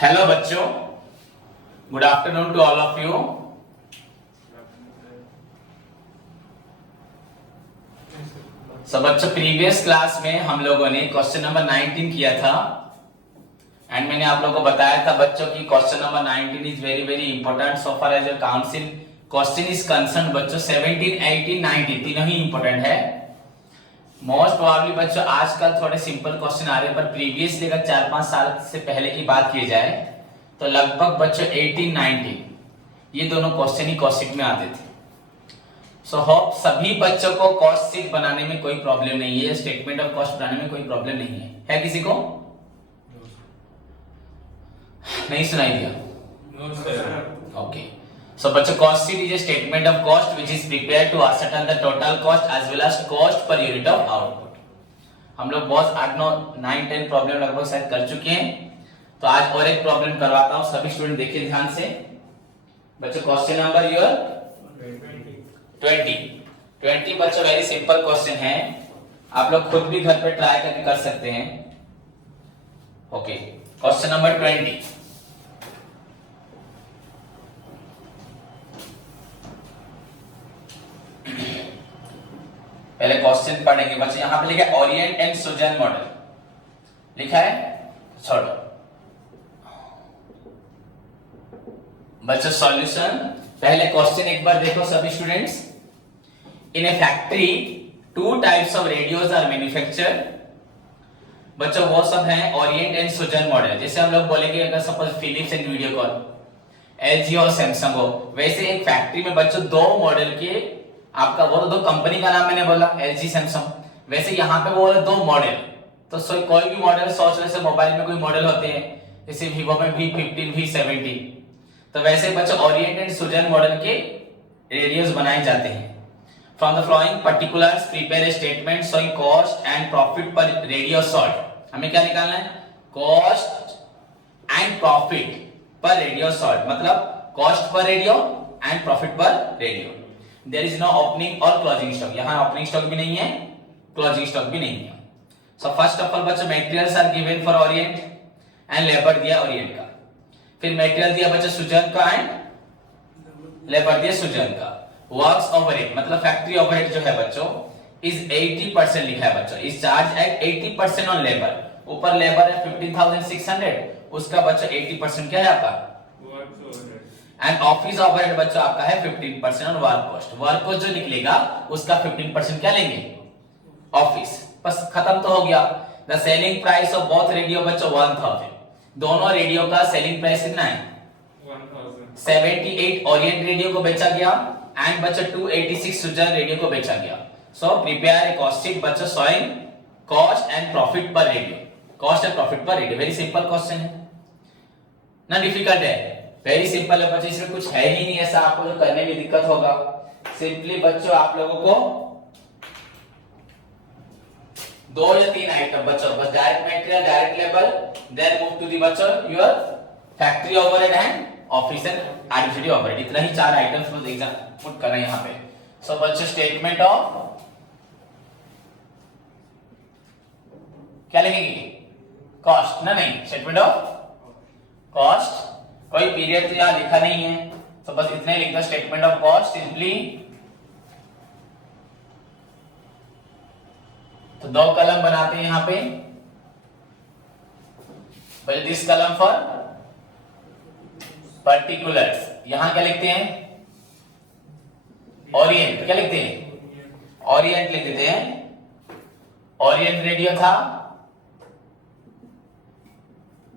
Hello बच्चों, good afternoon to all of you. सब बच्चों, प्रीवियस क्लास में हम लोगों ने क्वेश्चन नंबर 19 किया था एंड मैंने आप लोगों को बताया था बच्चों की question number 19 is very very important so far as your council question is concern. बच्चों 17, 18, 19 तीनों ही इंपॉर्टेंट है। मोस्ट प्रोबेबली बच्चों आजकल थोड़े सिंपल क्वेश्चन आ रहे हैं, पर प्रीवियसली अगर 4-5 साल से पहले की बात की जाए तो लगभग बच्चों 18, 19 ये दोनों क्वेश्चन ही कॉस्ट में आते थे। सो होप सभी बच्चों को कॉस्ट शीट बनाने में कोई प्रॉब्लम नहीं है, स्टेटमेंट ऑफ कॉस्ट बनाने में कोई प्रॉब्लम नहीं है किसी को? नहीं सुनाई दिया? No, sir. ओके। सो बच्चों cost sheet is a statement of cost which is prepared to ascertain the total cost as well as cost per unit of output. हम लोग बहुत 8, 9, 9, 10 प्रॉब्लम लगभग शायद कर चुके हैं, तो आज और एक प्रॉब्लम करवाता हूं। सभी स्टूडेंट देखिए ध्यान से। बच्चों क्वेश्चन नंबर योर 20 बच्चों वेरी सिंपल क्वेश्चन है, आप लोग खुद भी घर पे ट्राई करके कर सकते हैं। Okay, question number 20। पहले क्वेश्चन पढ़ेंगे बच्चों। यहां पे लिखा है ओरिएंट एंड सुजन मॉडल लिखा है, छोड़ो बच्चों। सॉल्यूशन पहले क्वेश्चन एक बार देखो सभी students. In a factory 2 types of radios are manufactured. बच्चों वो सब हैं ओरिएंट एंड सुजन मॉडल। जैसे हम लोग बोलेंगे अगर suppose Philips and Videocon, LG और सैमसंग हो, वैसे एक फैक्ट्री में बच्चों 2 मॉडल के, आपका वो तो 2 कंपनी का नाम मैंने बोला एलजी सैमसंग, वैसे यहाँ पे वो 2 मॉडल। तो कोई भी मॉडल सोच रहे से मोबाइल में कोई मॉडल होते हैं, जैसे वीवो में V15, V70, तो वैसे बच्चों ओरिएंट एंड सुजन मॉडल के रेडियोस बनाए जाते हैं। From the following particulars prepare a statement showing cost and profit per radio sold. हमें क्या निकालना है? Cost and profit per radio sold, मतलब cost per radio and profit per radio. There is no opening और closing stock. यहां opening stock भी नहीं है, क्लोजिंग स्टॉक भी नहीं है। सो फर्स्ट ऑफ ऑल बच्चों materials are given for Orient and labour दिया ओरिएंट का, फिर मटेरियल दिया बच्चों सुजन का एंड लेबर दिया सुजन का। वर्क्स ओवरहेड मतलब फैक्ट्री ओवरहेड जो है बच्चों इज 80% लिखा है बच्चों। इस चार्ज एट 80% ऑन लेबर। ऊपर लेबर है 15,600, उसका बच्चों 80% क्या है आपका? एंड ऑफिस ओवरहेड बच्चों आपका है 15% on work cost. Work cost जो निकलेगा उसका 15% क्या लेंगे? ऑफिस। बस खत्म तो हो गया। The selling price of both radio बच्चों 1000। दोनों रेडियो का सेलिंग प्राइस कितना है? 78 ओरिएंट रेडियो को बेचा गया एंड बच्चों 286 सुजन रेडियो को बेचा गया। So prepare a cost sheet बच्चों showing cost and profit per radio. Cost and profit per radio very simple question है ना, डिफिकल्ट है? वेरी सिंपल है बच्चों, इसमें कुछ है ही नहीं ऐसा आपको जो करने में दिक्कत होगा। सिंपली बच्चों आप लोगों को 2 या 3 आइटम बच्चों, बस direct material, direct labour, then move to the बच्चों your factory overhead and office and administrative overhead. इतना ही 4 आइटम्स बस एग्जाम पुट करना है यहाँ पे। सो बच्चों स्टेटमेंट ऑफ क्या लिखेंगे? कॉस्ट ना, नहीं, स्टेटमेंट ऑफ कॉस्ट। कोई पीरियड तो यहाँ लिखा नहीं है, तो बस इतना ही लिख दो स्टेटमेंट ऑफ कॉस्ट सिंपली। तो 2 कलम बनाते हैं यहाँ पे। दिस कलम फॉर पर्टिकुलर्स, यहां क्या लिखते हैं? ओरिएंट। क्या लिखते हैं? ओरिएंट लिख देते हैं। ओरिएंट रेडियो था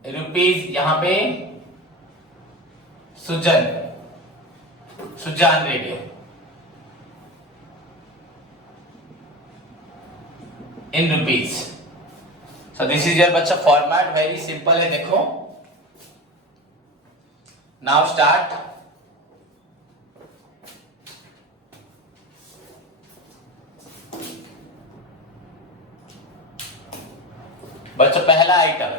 रुपीज, यहां पे Sujan radio in rupees. So this is your बच्चा फॉर्मेट, वेरी सिंपल है। देखो नाउ स्टार्ट। बच्चों पहला आइटम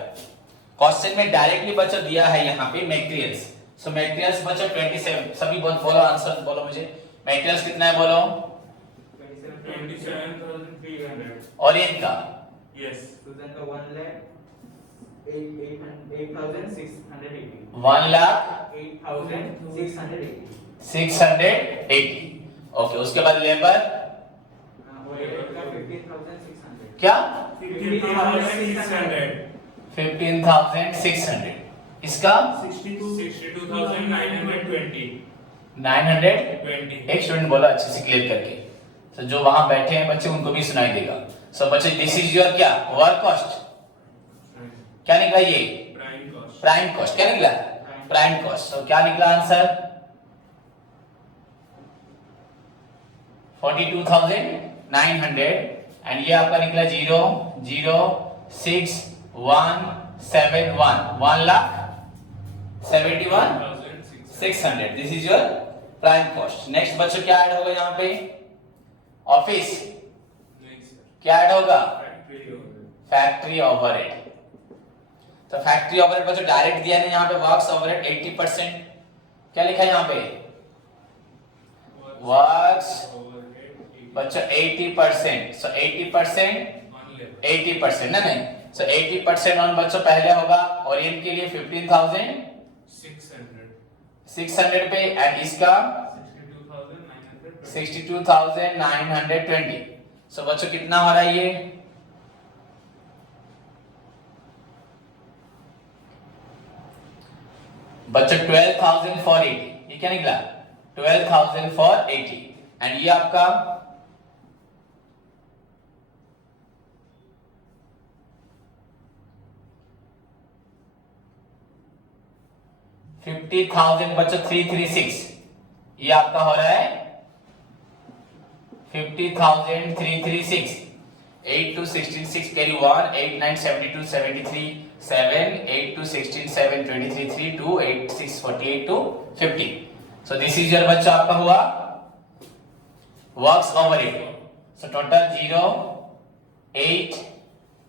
क्वेश्चन में डायरेक्टली बच्चों दिया है यहाँ पे मटेरियल्स। सो मटेरियल्स बच्चों 27। सभी बोलो आंसर बोलो मुझे। मटेरियल्स कितना है बोलो? 27,300। और इनका Yes. सुजन का 1 लाख 8,680. 1,08,680. ओके, उसके बाद लेबर क्या 15,600. 15,600. इसका 62,920. 920. एक स्टूडेंट बोला अच्छे से क्लियर करके, तो जो वहां बैठे हैं बच्चे उनको भी सुनाई देगा. सो बच्चे दिस इज योर क्या वर्क कॉस्ट. क्या निकला ये Prime cost. Prime cost. क्या निकला प्राइम कॉस्ट. सो क्या निकला आंसर 42,900. एंड ये आपका निकला 0,06171. 1,71,600. This is your prime cost. Next बच्चों क्या ऐड होगा यहाँ पे ऑफिस. नहीं sir. क्या ऐड होगा Factory overhead. Factory overhead. तो फैक्ट्री ओवरहेड बच्चों डायरेक्ट दिया है यहाँ पे वर्क्स ओवरहेड 80%. क्या लिखा है यहाँ पे वर्क्स Overhead. बच्चों 80%. सो 80% On labor. 80% ना नहीं. सो 80% ऑन बच्चों पहले होगा और इनके लिए 600. 15,600 पे एंड इसका 62,920. 62,920. सो बच्चों कितना हो रहा है ये बच्चों 12,480. ये क्या निकला 12,480. एंड ये आपका $50,000 बच्चों 336. ये आपका हो रहा है 50,336. 8 to 16 6 carry 1 8 9 72 73 7 8 to 16 7 23 3 2 8 6 48 to 50. So this is your बच्चा आपका हुआ works overhead. So total 0 8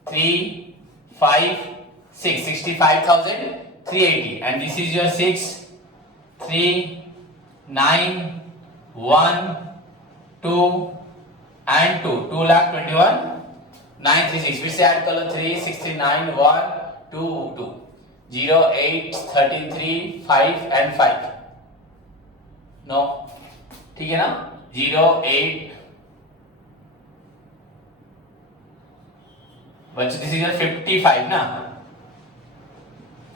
3 5 6 65,380. And this is your 6 3 9 1 2 and 2,21,936. फिर से ऐड कर लो 3 6 3 9 1 2 2 0 8 13 3 5 and 5. नो ठीक है ना 0 8 बच्चों दिस इज योर 55 ना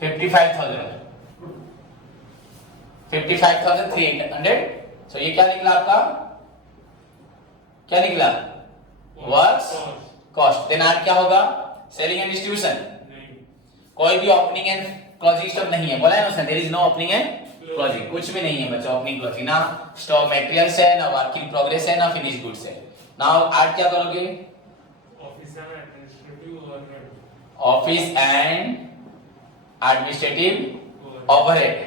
55,300. सो ये क्या निकला आपका क्या निकला वर्क्स कॉस्ट. देन आर क्या होगा सेलिंग एंड डिस्ट्रीब्यूशन. नहीं. कोई भी ओपनिंग एंड क्लोजिंग स्टॉक नहीं है. बोला है ना उसने there is no opening and closing. कुछ भी नहीं है बच्चा ओपनिंग क्लोजिंग. ना स्टॉक मटेरियल्स है ना वर्क इन प्रोग्रेस है ना फिनिश गुड्स है. नाउ ऐड क्या करोगे Office and administrative overhead. Office and administrative overhead.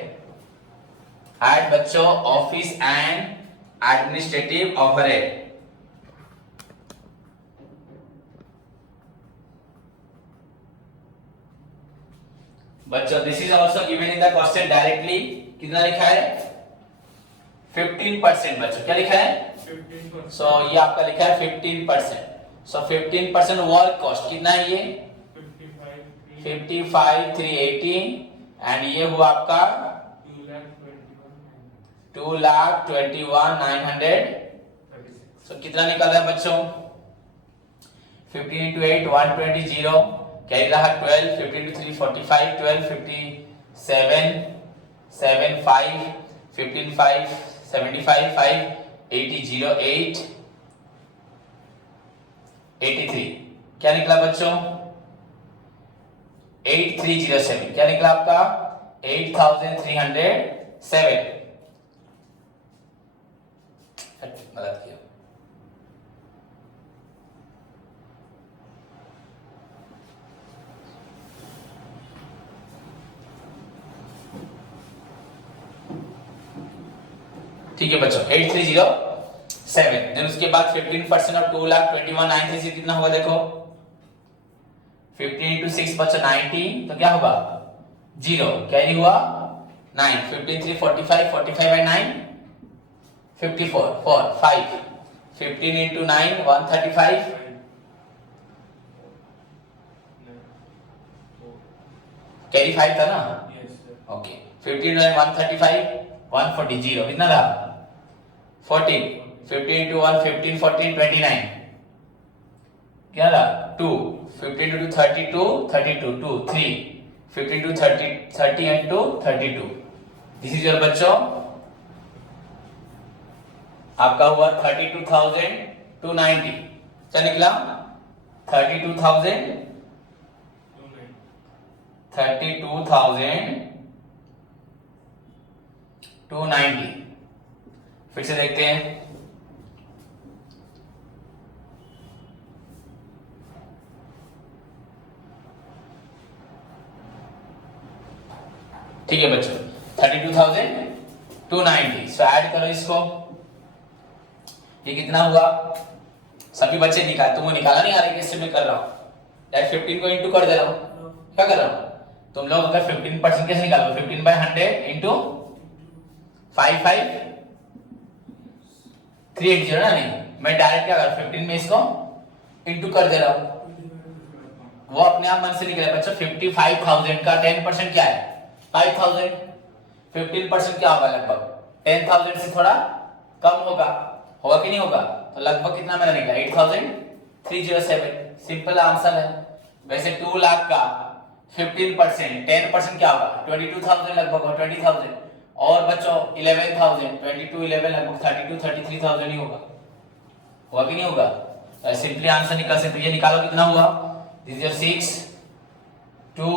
Add बच्चों ऑफिस एंड एडमिनिस्ट्रेटिव ओवरहेड. बच्चों this is also given in the question directly. कितना लिखा है 15%. बच्चों क्या लिखा है 15%. सो ये आपका लिखा है 15%. सो 15% वर्क कॉस्ट कितना है ये 55,300. 55,380. एंड ये हुआ आपका 2,21,936. सो कितना निकल रहा है बच्चों 15 into 8 120 0 कैरी रहा 12 15 to 3 45 12 57 7 5 15 5 75 5 80 0 8 83. क्या निकला बच्चों 8307. क्या निकला आपका 8,307. गलत किया. ठीक है बच्चों 8307. देन उसके बाद 15% ऑफ 2,21,936 कितना होगा देखो 15 into 6 बच्चों 90. तो क्या होगा 0 कैरी हुआ 9 15 3 45 45 by 9 54 4 5 15 into 9 135 कैरी 5 था ना? Yes, sir. ओके 15 and 135 140 0 कितना था? 14 15 into 1 15 14 29 क्या था? 2 15 into 32 32 2 3 15 to 30 30 and 2 32 this is your बच्चों आपका हुआ 32,290 क्या निकला? 32,000 32,290 फिर से देखते हैं ठीक है बच्चों 32,290 सो ऐड करो इसको ये कितना हुआ सभी बच्चे निकाल तुम निकाला नहीं आ रही कैसे मैं कर रहा हूं डायरेक्ट 15 को इंटू कर दे रहा हूं क्या कर रहा हूं तुम लोग अगर 15% कैसे निकालोगे 15/100 इंटू 55380 ना नहीं मैं डायरेक्ट क्या कर 15 में इसको इंटू कर दे रहा हूं वो अपने आप मन से निकला बच्चों 55,000 का 10% क्या है 5,000 15% क्या होगा लगभग 10,000 से थोड़ा कम होगा कि नहीं होगा तो लगभग कितना मेरा निकला 8,307 सिंपल आंसर है वैसे 2 लाख का 15% 10% क्या होगा 22,000 लगभग 20,000 और बच्चों 11,000 22 11 लगभग 32 33,000 ही होगा कि नहीं होगा सिंपली आंसर निकल सकते ये निकालो कितना हुआ this is 6 2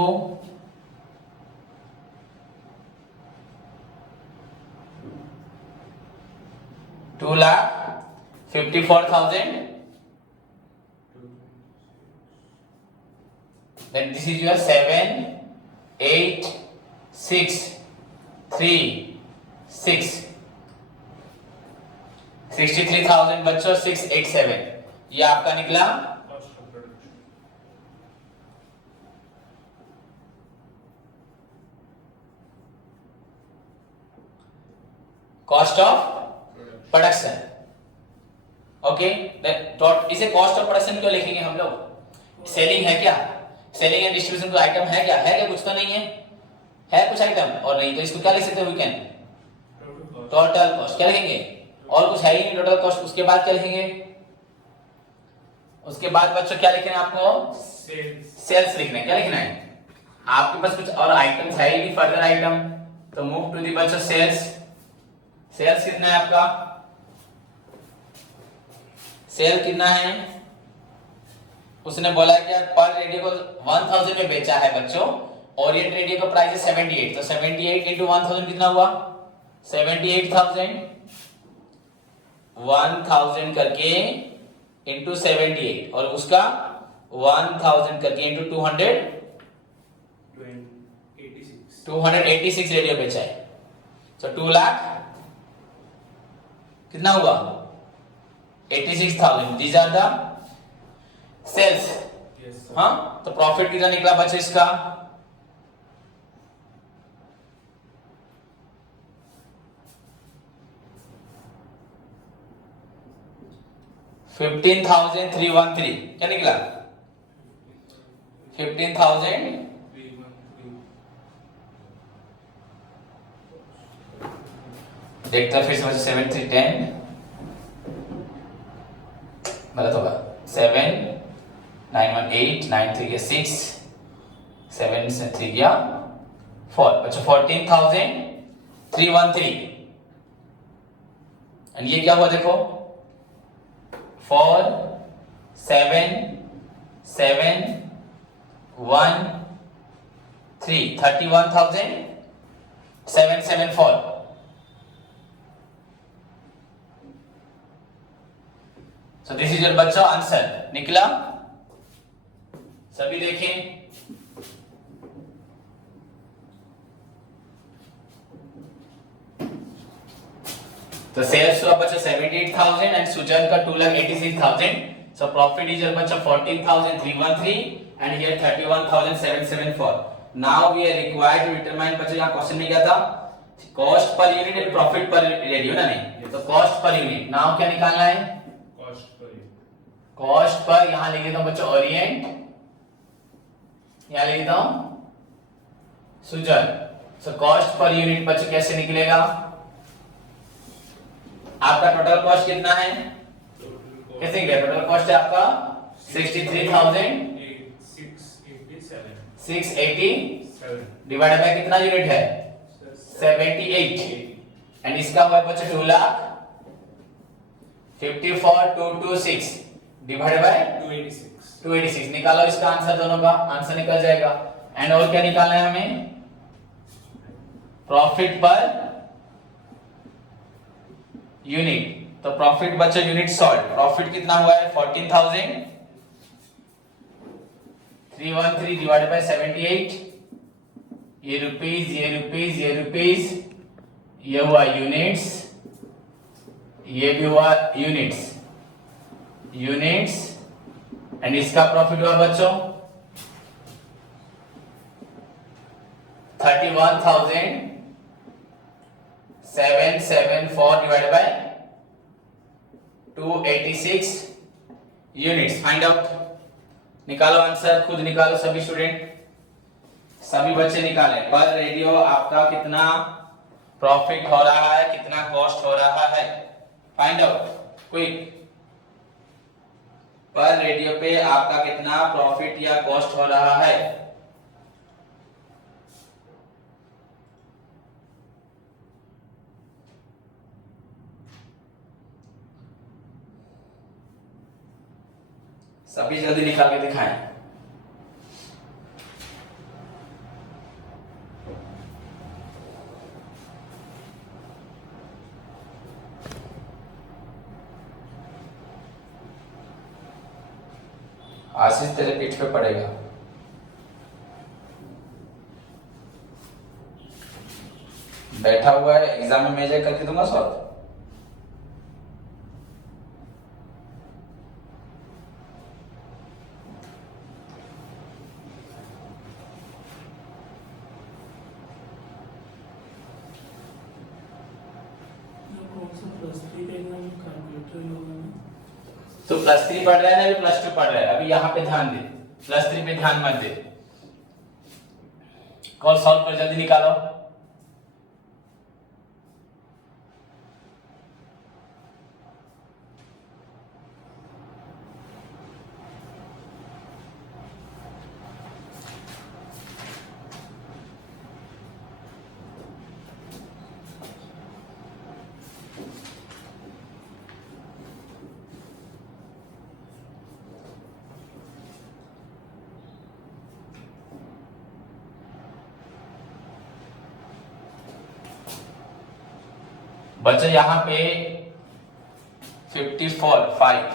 2,54,000 then this is your 7 8 6 3 6 63,000 बच्चों 687 ये आपका निकला Cost of production. Cost of production okay इसे कॉस्ट ऑफ प्रोडक्शन क्यों लिखेंगे हम लोग सेलिंग है क्या सेलिंग एंड डिस्ट्रीब्यूशन का आइटम है क्या कुछ तो नहीं है कुछ आइटम और नहीं तो इसको क्या लिख सकते हैं वी कैन टोटल कॉस्ट क्या लिखेंगे और कुछ है ही नहीं टोटल कॉस्ट उसके बाद क्या लिखेंगे उसके बाद बच्चों क्या लिखना है आपको सेल्स लिखना है क्या लिखना है आपके पास कुछ और आइटम्स है ही नहीं फर्दर आइटम तो मूव टू दी बच्चों सेल्स कितना है आपका सेल कितना है उसने बोला कि पर रेडियो को 1000 में बेचा है बच्चों ओरिएंट रेडियो का प्राइस है 78 तो 78 into 1000 कितना हुआ 78,000 1000 करके into 78 और उसका 1000 करके into 286 रेडियो बेचा है तो 2 लाख कितना हुआ 86,000 these are the sales Yes, sir. हाँ तो प्रॉफिट कितना निकला बच्चे इसका $15,313 क्या निकला 15,000 देखते हैं फिर से 7 3 10 गलत होगा 7 9 1 8 9 3 गया 6 7 से 3 गया 4 बच्चों 14,313 एंड ये क्या हुआ देखो 4 7 7 1 3 31,774 So this is your बच्चों आंसर निकला सभी देखें तो सेल्स हुआ बच्चों 78,000 एंड सुजन का 2,86,000 सो प्रॉफिट इज योर बच्चों 14,313 and here 31,774 now we are required to determine बच्चों यहां क्वेश्चन में क्या था cost per unit and profit per radio ना नहीं तो कॉस्ट पर यूनिट नाउ क्या निकालना है कॉस्ट पर यहां लिख देता हूं बच्चों ओरिएंट यहां लिख देता हूं सुजन, सो कॉस्ट पर यूनिट बच्चों कैसे निकलेगा? आपका टोटल कॉस्ट कितना है? कैसे निकलेगा? टोटल कॉस्ट है आपका 63,687 डिवाइडेड बाय कितना यूनिट है? 78 एंड इसका हुआ बच्चों 2,54,226 डिवाइडेड बाय 286 निकालो इसका आंसर, दोनों का आंसर निकल जाएगा। एंड और क्या निकालना है हमें? Profit per unit. तो प्रॉफिट बच्चों यूनिट सॉल्व, प्रॉफिट कितना हुआ है? 14,313 डिवाइडेड बाय 78, ये रुपीस, ये रुपीस, ये रुपीस, ये हुआ यूनिट्स, ये भी हुआ यूनिट्स, यूनिट्स एंड इसका प्रॉफिट हुआ बच्चों 31,774 divided by 286 units. Find out, निकालो आंसर, खुद निकालो सभी स्टूडेंट, सभी बच्चे निकालें। पर रेडियो आपका कितना प्रॉफिट हो रहा है, कितना कॉस्ट हो रहा है? Find out quick. पर रेडियो पे आपका कितना प्रॉफिट या कॉस्ट हो रहा है? सभी जल्दी निकाल के दिखाएं। आशीष तेरे पीठ पे पड़ेगा। बैठा हुआ है, एग्जाम में मैं करके दूंगा सॉल्व। तो +3 पढ़ रहा है ना, अभी +2 पढ़ रहा है। अभी यहाँ पे ध्यान दे, +3 पे ध्यान मत दे। कॉल सॉल्व कर, जल्दी निकालो। बच्चों यहाँ पे 54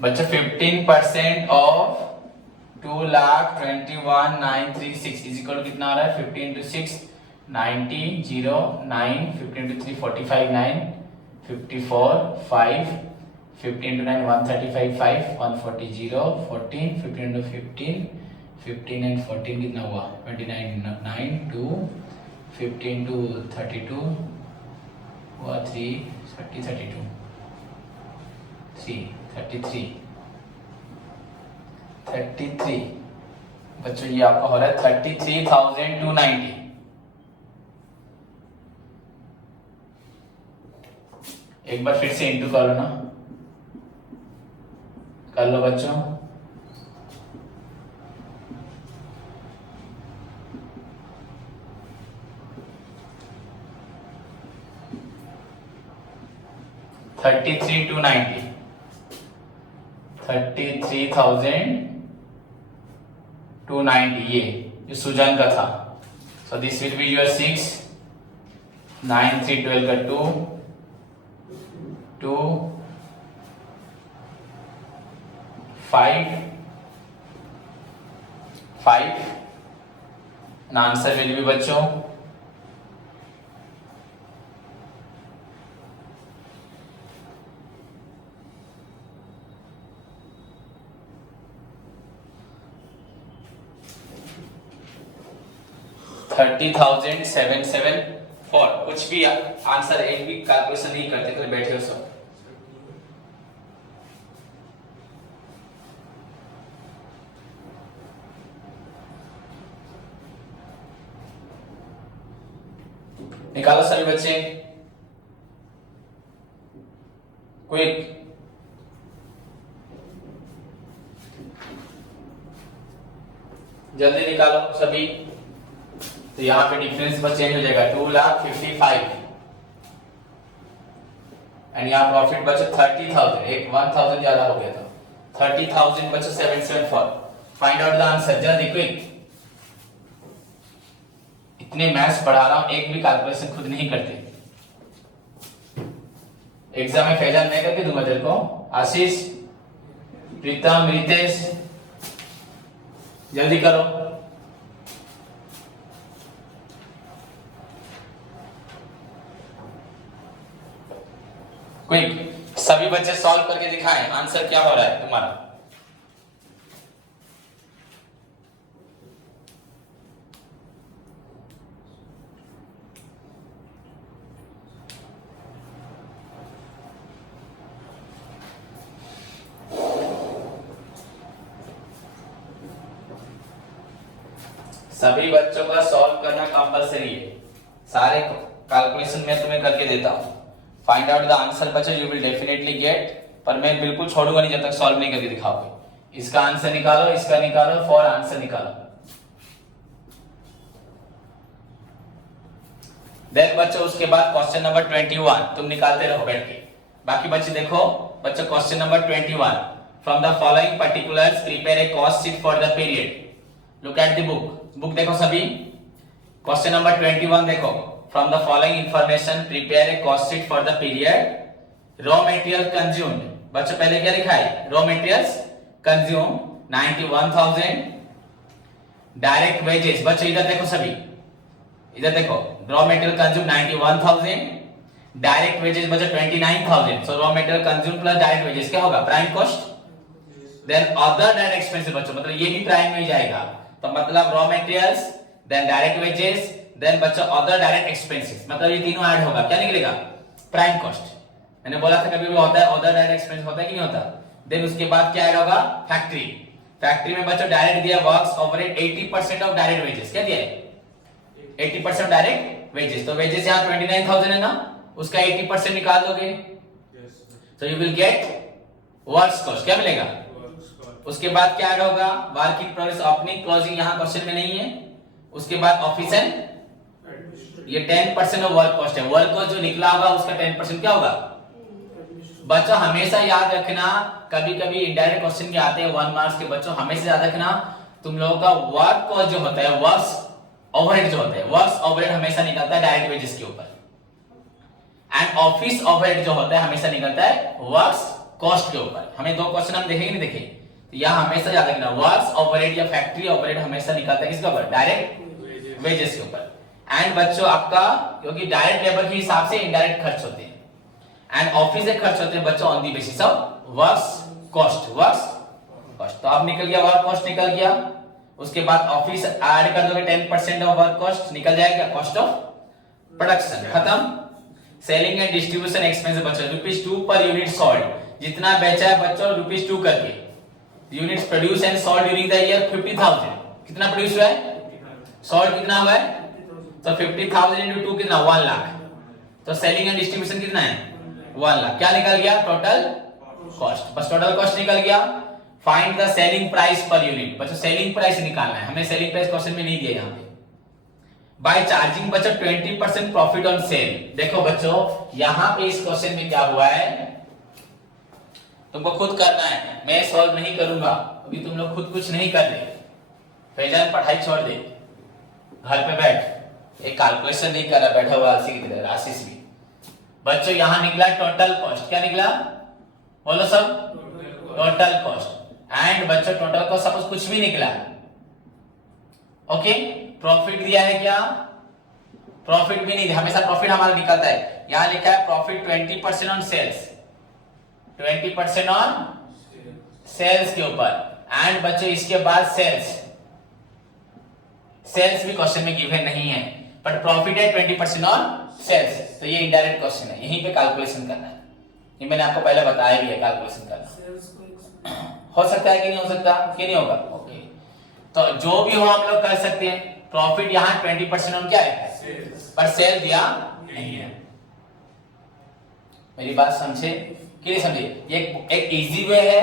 बच्चों 15% ऑफ 2,21,936 इज इक्वल टू कितना आ रहा है? 50 into 6 90 0 9 50 into 3 45 9 54 5 50 into 9 135 5 140 0 14 15 into 15 15 and 14 कितना हुआ? 29 9 2 50 into 32 हुआ 3 30 32 3 33 33 बच्चों ये आपका हो रहा है 33,290। एक बार फिर से इंटू कर लो ना, कर लो बच्चों। $33,290 $33,290 ये सुजन का था। So this will be your 6 9 3 12 का 2 2 5 5 आंसर विल बी बच्चों 5 30,774। कुछ भी आंसर एक भी कैलकुलेशन नहीं करते तो बैठे हो सब। निकालो सभी बच्चे, क्विक। जल्दी निकालो सभी। तो यहाँ पे डिफरेंस बस चेंज हो जाएगा 2,55,000 एंड यहाँ प्रॉफिट बचे 30,000, एक 1,000 ज्यादा हो गया था। 30,000 बचे 774। फाइंड आउट द आंसर, जल्दी क्विक। इतने मैथ्स पढ़ा रहा हूं, एक भी कैलकुलेशन खुद नहीं करते। एग्जाम में फैजान मैं करके दूंगा तेरे को। आशीष, प्रीतम, रितेश, जल्दी करो। क्विक, सभी बच्चे सॉल्व करके दिखाएं आंसर क्या हो रहा है तुम्हारा। सभी बच्चों का सॉल्व करना कंपलसरी है। सारे कैलकुलेशन में तुम्हें करके देता हूं। फाइंड आउट द आंसर बच्चों, यू विल डेफिनेटली गेट, पर मैं बिल्कुल छोड़ूंगा नहीं जब तक सॉल्व नहीं करके दिखाओगे। इसका आंसर निकालो, इसका निकालो, फॉर आंसर निकालो। देन बच्चों उसके बाद क्वेश्चन नंबर 21 तुम निकालते रहो बैठ के। बाकी बच्चे देखो बच्चों, question number 21, from the following particulars prepare A cost sheet for the period. Look at the book देखो सभी। क्वेश्चन नंबर 21 देखो, from the following information prepare a cost sheet for the period. Raw material consumed, बच्चों पहले क्या लिखा है, raw materials consume 91,000। Direct wages, बच्चों इधर देखो सभी, इधर देखो, raw material consume 91,000, direct wages बच्चों 29,000। सो raw material consume plus direct wages क्या होगा, prime cost. Then other direct expenses बच्चों, मतलब ये भी प्राइम में जाएगा, तो मतलब raw materials, then direct wages, then बच्चों अदर डायरेक्ट एक्सपेंसेस, मतलब ये तीनों ऐड होगा, क्या निकलेगा, प्राइम कॉस्ट। मैंने बोला था कभी भी होता है अदर डायरेक्ट एक्सपेंस, होता है कि नहीं होता। देन उसके बाद क्या ऐड होगा, फैक्ट्री। फैक्ट्री में बच्चों डायरेक्ट दिया works overhead 80% of direct wages, क्या दिया है 80% डायरेक्ट वेजेस। तो वेजेस यहाँ 29,000 है ना, उसका 80% निकाल दोगे, तो you will get works cost, क्या मिलेगा। उसके बाद क्या ऐड होगा, work in progress, opening closing यहाँ क्वेश्चन में नहीं है। उसके बाद ऑफिस एंड, ये 10% ऑफ वर्क कॉस्ट है। वर्क कॉस्ट जो निकला होगा उसका 10% क्या होगा। बच्चों हमेशा याद रखना, कभी कभी इनडायरेक्ट क्वेश्चन भी आते हैं 1 मार्क्स के, बच्चों हमेशा याद रखना तुम लोगों का वर्क कॉस्ट जो होता है, वर्क्स ओवरहेड जो होता है, वर्क्स ओवरहेड हमेशा निकलता है डायरेक्ट वेजेस के ऊपर, एंड ऑफिस ओवरहेड जो होता है हमेशा निकलता है वर्क्स कॉस्ट के ऊपर। हमें दो क्वेश्चन हम देखेंगे नहीं देखे, तो यहाँ हमेशा याद रखना वर्क्स ओवरहेड या फैक्ट्री ओवरहेड हमेशा निकलता है किसके ऊपर, डायरेक्ट वेजेस के ऊपर। एंड बच्चों आपका, क्योंकि डायरेक्ट लेबर के हिसाब से इनडायरेक्ट खर्च होते हैं, एंड ऑफिस से खर्च होते हैं बच्चों on the basis of works cost, works cost. तो अब निकल गया वर्क कॉस्ट, निकल गया। उसके बाद ऑफिस ऐड कर दोगे 10% ऑफ वर्क कॉस्ट, निकल जाएगा कॉस्ट ऑफ प्रोडक्शन, खत्म। सेलिंग एंड डिस्ट्रीब्यूशन एक्सपेंस बच्चों ₹2 पर यूनिट सोल्ड, जितना बेचा है बच्चों ₹2 करके। Units produce and sold during the year 50,000, कितना प्रोड्यूस हुआ है, सोल्ड कितना हुआ है, तो 50,000 into 2 कितना, 1 लाख। तो सेलिंग एंड डिस्ट्रीब्यूशन कितना है, 1 लाख। क्या निकल गया, टोटल कॉस्ट, बस टोटल कॉस्ट निकल गया। Find the selling price per unit, बच्चों सेलिंग प्राइस निकालना है, हमें सेलिंग प्राइस क्वेश्चन में नहीं दिया यहाँ पे। बाय चार्जिंग बच्चों 20% प्रॉफिट ऑन सेल। देखो बच्चों यहाँ पे इस क्वेश्चन में क्या हुआ है, तुमको खुद करना है, मैं सॉल्व नहीं करूंगा, अभी तुम लोग खुद कुछ नहीं कर रहे। फैजान पढ़ाई छोड़ दे, घर पे बैठ, एक कैलकुलेशन नहीं कर रहा, बैठा हुआ आशीष की तरह, आशीष भी। बच्चों यहाँ निकला टोटल कॉस्ट, क्या निकला बोलो सब, टोटल कॉस्ट। एंड बच्चों टोटल कॉस्ट सपोज कुछ भी निकला, ओके। प्रॉफिट दिया है क्या, प्रॉफिट भी नहीं दिया, हमेशा प्रॉफिट हमारा निकलता है। यहाँ लिखा है profit 20% on sales, 20% on sales के ऊपर। एंड बच्चों इसके बाद सेल्स, सेल्स भी क्वेश्चन में गिवन नहीं है, बट प्रॉफिट है 20% ऑन सेल्स, तो ये इनडायरेक्ट क्वेश्चन है, यहीं पे कैलकुलेशन करना है। ये मैंने आपको पहले बताया भी है कैलकुलेशन करना। हो सकता है कि नहीं हो सकता, कि नहीं होगा? ओके, तो जो भी हो हम लोग कर सकते हैं। प्रॉफिट यहाँ 20% ऑन क्या है, पर सेल दिया नहीं है। मेरी बात समझे कि नहीं समझे? ये एक इजी वे है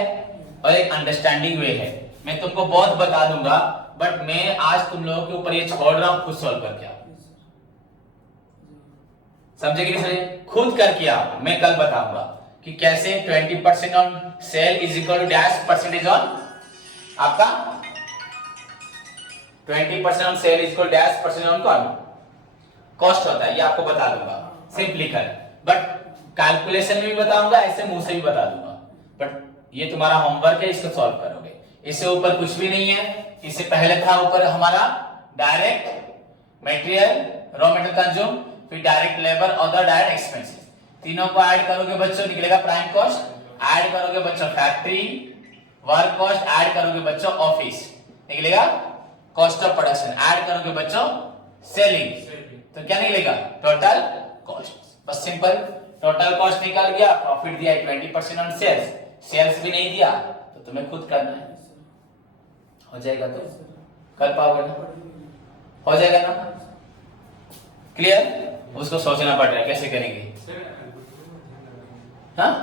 और एक अंडरस्टैंडिंग वे है। मैं तुमको बहुत बता दूंगा, बट मैं आज तुम लोगों के ऊपर ये छोड़ रहा हूं, खुद सॉल्व करके आओ। समझे कि नहीं समझे? खुद करके आओ। मैं कल बताऊंगा कि कैसे 20% on sale is equal to dash percentage on आपका 20% on sale is equal dash percent on cost होता है। ये आपको बता दूंगा सिंपली कर, बट कैलकुलेशन में भी बताऊंगा, ऐसे मुंह से भी बता दूंगा। बट ये तुम्हारा होमवर्क है, इसको सॉल्व करोगे। इससे ऊपर कुछ भी नहीं है। इससे पहले था ऊपर हमारा direct material, raw material consume, फिर direct labour, other direct expenses. तीनों को ऐड करोगे बच्चों, निकलेगा प्राइम कॉस्ट। ऐड करोगे बच्चों फैक्ट्री वर्क कॉस्ट, ऐड करोगे बच्चों ऑफिस, निकलेगा कॉस्ट ऑफ प्रोडक्शन। ऐड करोगे बच्चों सेलिंग, तो क्या निकलेगा? Total cost. बस सिंपल, टोटल कॉस्ट निकल गया। प्रॉफिट दिया 20% ऑन सेल्स, सेल्स भी नहीं दिया तो तुम्हें खुद करना है। हो जाएगा तो कर पाओगे ना? हो जाएगा ना? क्लियर? उसको सोचना पड़ रहा है कैसे करेंगे। हाँ,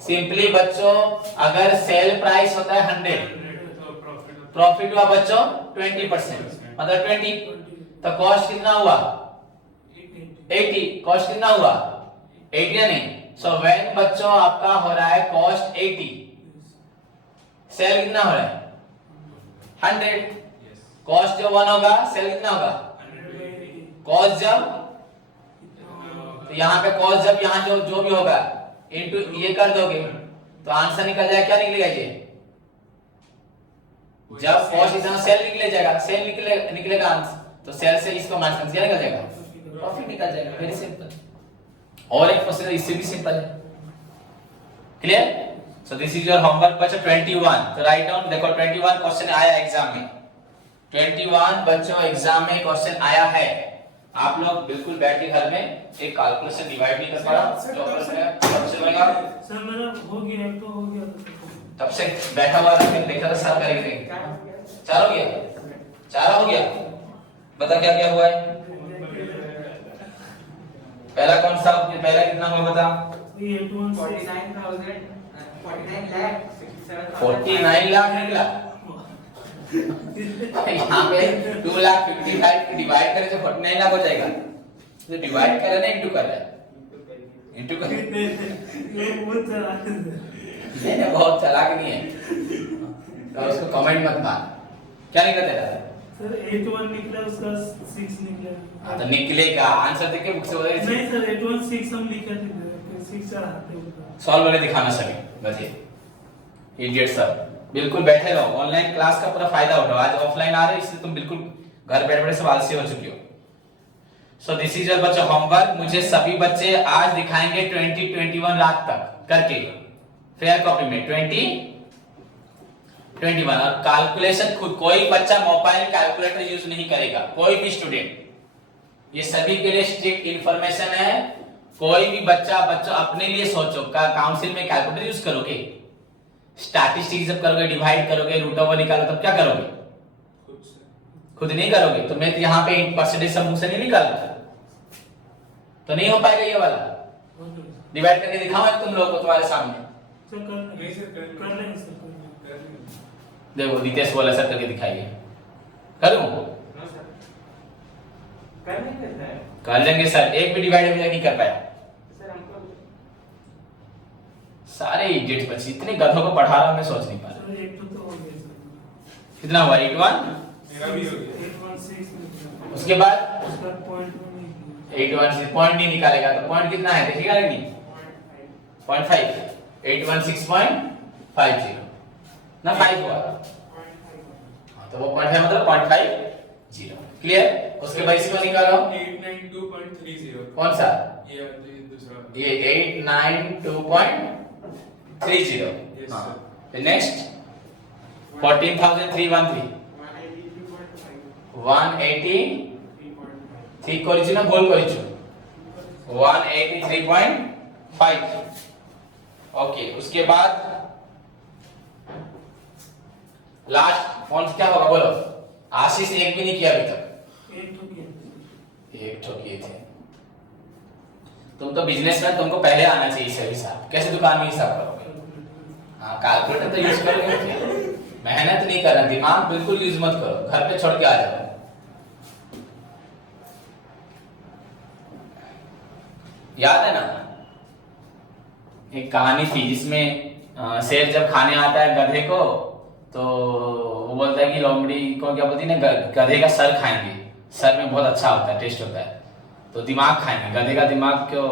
सिंपली बच्चों, अगर सेल प्राइस होता है 100, प्रॉफिट हुआ बच्चों 20%, मतलब 20, तो कॉस्ट कितना हुआ? 80। कॉस्ट कितना हुआ? 80 या नहीं? सो व्हेन बच्चों आपका हो रहा है कॉस्ट 80, सेल कितना हो रहा है? 100। कॉस्ट जो 1 होगा, सेल कितना होगा? कॉस्ट जब, तो यहाँ पे कॉस्ट जब यहाँ जो भी होगा इनटू ये कर दोगे तो आंसर निकल जाएगा। क्या निकलेगा ये? जब कॉस्ट इतना सेल निकले जाएगा, सेल निकलेगा आंसर, तो सेल से इसको माइनस क्या निकल जाएगा? प्रॉफिट निकल जाएगा। Very simple. और एक प्रोसीजर इससे भी सिंपल है। Clear? So this is your homework बच्चों 21। तो राइट डाउन, देखो 21 क्वेश्चन आया एग्जाम में। 21 बच्चों एग्जाम में क्वेश्चन आया है। आप लोग बिल्कुल बैठ के घर में एक कैलकुलेशन डिवाइड नहीं कर पा रहा, जो सबसे बड़ा सर मेरा हो गया तो हो गया, तब से बैठा हुआ था, फिर देखा था साथ करेंगे। 4 हो गया? 4 हो गया? बता क्या क्या हुआ है? पहला कौन सा? पहला कितना हुआ बता? 49 लाख निकला। यहाँ पे 2,55,000 डिवाइड करें तो 49 लाख हो जाएगा। तो डिवाइड कर रहे हैं, इंटू कर रहे हैं, इंटू कर नहीं, बहुत चालाक नहीं है तो उसको कमेंट मत मार। क्या निकला तेरा? सर 81 निकला, उसका 6 निकला। हाँ तो निकलेगा, आंसर देख के बुक से बताइए। नहीं सर 81 6 हम लिखे थे, 6 चढ़ाते हैं। सॉल्व वाले दिखाना सभी बचे इडियट सब। बिल्कुल बैठे रहो, ऑनलाइन क्लास का पूरा फायदा उठाओ। आज ऑफलाइन आ रहे इसलिए तुम बिल्कुल घर बैठे बैठे सब आलसी हो चुके हो। सो दिस इज योर बच्चों होमवर्क। मुझे सभी बच्चे आज दिखाएंगे 2021 रात तक करके फेयर कॉपी में 2021, और कैलकुलेशन खुद। कोई बच्चा मोबाइल कैलकुलेटर यूज नहीं करेगा, कोई भी स्टूडेंट। ये सभी के लिए स्ट्रिक्ट इंफॉर्मेशन है। कोई भी बच्चा अपने लिए सोचो, काउंसिल में कैलकुलेटर यूज करोगे? स्टैटिस्टिक्स जब करोगे, डिवाइड करोगे, रूट ओवर निकालो, तब क्या करोगे? खुद नहीं करोगे। तो मैं यहाँ पे परसेंटेज सब मुंह से नहीं निकाल रहा, तो नहीं हो पाएगा ये वाला। डिवाइड करके दिखाओ तुम लोगों को तुम्हारे सामने। देखो नितेश बोला सर करके दिखाइए। करूं? कर लेंगे सर। एक भी डिवाइड अभी तक नहीं कर पाया। सारे इडियट बच्चे, इतने गधों को पढ़ा रहा हूं, मैं सोच नहीं पा रहा। कितना हुआ? 81? उसके बाद 81 पॉइंट नहीं निकालेगा तो पॉइंट कितना है देखिएगा नहीं? 0.5। 816.50 ना 5 हुआ, तो वो 0.5 मतलब 0.50। क्लियर? उसके बाद इसको निकालो 892.30। कौन सा? ये दूसरा, ये 892.30। हाँ, फिर नेक्स्ट 14,313 183 করেছি না ভুল করেছি 183.5 ओके उसके बाद लास्ट कौन क्या होगा बोलो आशीष एक भी नहीं किया अभी तक एक तो किया एक तो किए थे तुम तो बिजनेसमैन तुमको पहले आना चाहिए सही हिसाब कैसे दुकान में हिसाब करोगे हाँ कैलकुलेटर तो यूज करोगे क्या मेहनत नहीं करना दिमाग बिल्कुल यूज मत करो घर पे छोड़ के आ जाओ याद है ना एक कहानी थी जिसमें शेर जब खाने आता है गधे को तो वो बोलता है कि लोमड़ी को क्या बोलती है ना गधे का सर खाएंगे सर में बहुत अच्छा होता है टेस्ट होता है तो दिमाग खाएंगे गधे का दिमाग क्यों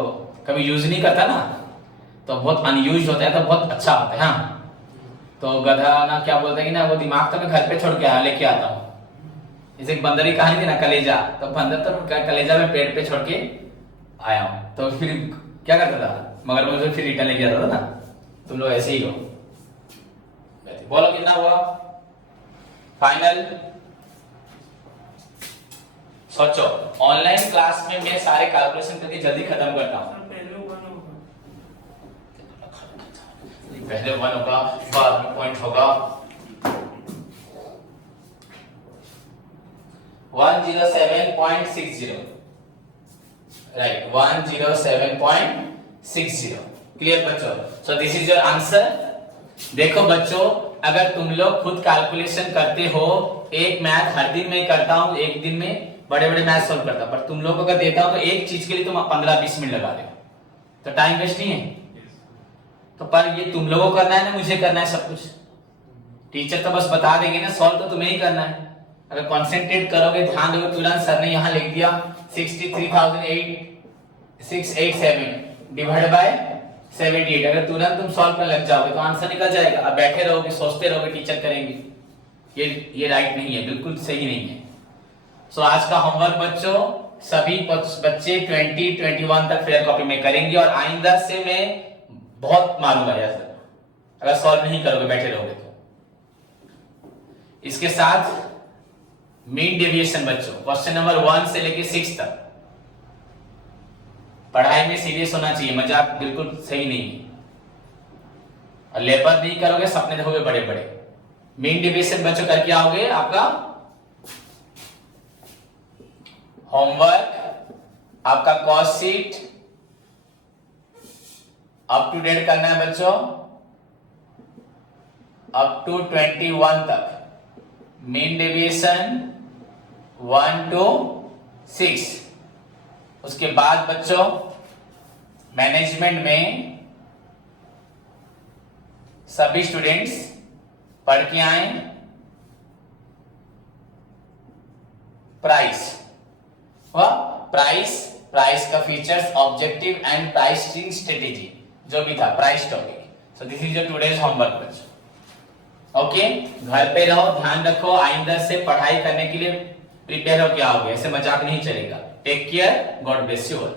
कभी यूज नहीं करता ना तो बहुत अनयूज होता है तो बहुत अच्छा होता है हाँ तो गधा ना क्या बोलता है कि ना वो दिमाग तो मैं घर पे छोड़ के आया लेके आता हूँ जैसे एक बंदर की कहानी थी ना कलेजा तो बंदर तो कलेजा में पेड़ पे छोड़ के आया हूँ तो फिर क्या करता था मगर मुझे फिर रिटर्न लेके आता था ना तुम लोग ऐसे ही हो बोलो कितना हुआ फाइनल सोचो ऑनलाइन क्लास में मैं सारे कैलकुलेशन करके जल्दी खत्म करता हूँ सर पहले 1 होगा पहले 1 होगा बाद में पॉइंट होगा 107.60 राइट 107.60 क्लियर बच्चों सो दिस इज योर आंसर देखो बच्चों अगर तुम लोग खुद कैलकुलेशन करते हो एक मैथ हर दिन में करता हूं एक दिन में बड़े बड़े मैथ सॉल्व करता पर तुम लोग को अगर देता हूं तो एक चीज के लिए तुम 15-20 मिनट लगा दो तो टाइम वेस्ट नहीं है तो पर ये तुम लोगों को करना है ना मुझे करना है सब कुछ टीचर तो बस बता देंगे ना सॉल्व तो तुम्हें ही करना है अगर कंसंट्रेट करोगे ध्यान दोगे तुरंत सर ने यहां लिख दिया 63,687 डिवाइड बाय 78 अगर तुरंत तुम सॉल्व करने लग जाओगे तो आंसर निकल जाएगा अब बैठे रहोगे सोचते रहोगे टीचर करेंगे ये राइट नहीं है बिल्कुल सही नहीं है सो आज का होमवर्क बच्चों सभी बच्चे 20-21 तक फेयर कॉपी में करेंगे और आइंदा से मैं बहुत मारूंगा यार अगर सॉल्व नहीं करोगे बैठे रहोगे तो इसके साथ मीन डेविएशन बच्चों क्वेश्चन नंबर 1 से लेके 6 तक पढ़ाई में सीरियस होना चाहिए मजाक बिल्कुल सही नहीं है और लेबर नहीं करोगे सपने देखोगे बड़े बड़े मीन डेविएशन बच्चों करके आओगे आपका होमवर्क आपका cost sheet up to date करना है बच्चों अप टू 21 तक मीन डेविएशन 1 to 6 उसके बाद बच्चों मैनेजमेंट में सभी स्टूडेंट्स पढ़ के आए प्राइस प्राइस का features objective and pricing strategy जो भी था price topic so this is your today's homework बच्चों ओके घर पे रहो ध्यान रखो आइंदा से पढ़ाई करने के लिए प्रिपेयर होके आओगे ऐसे मजाक नहीं चलेगा take care God bless you all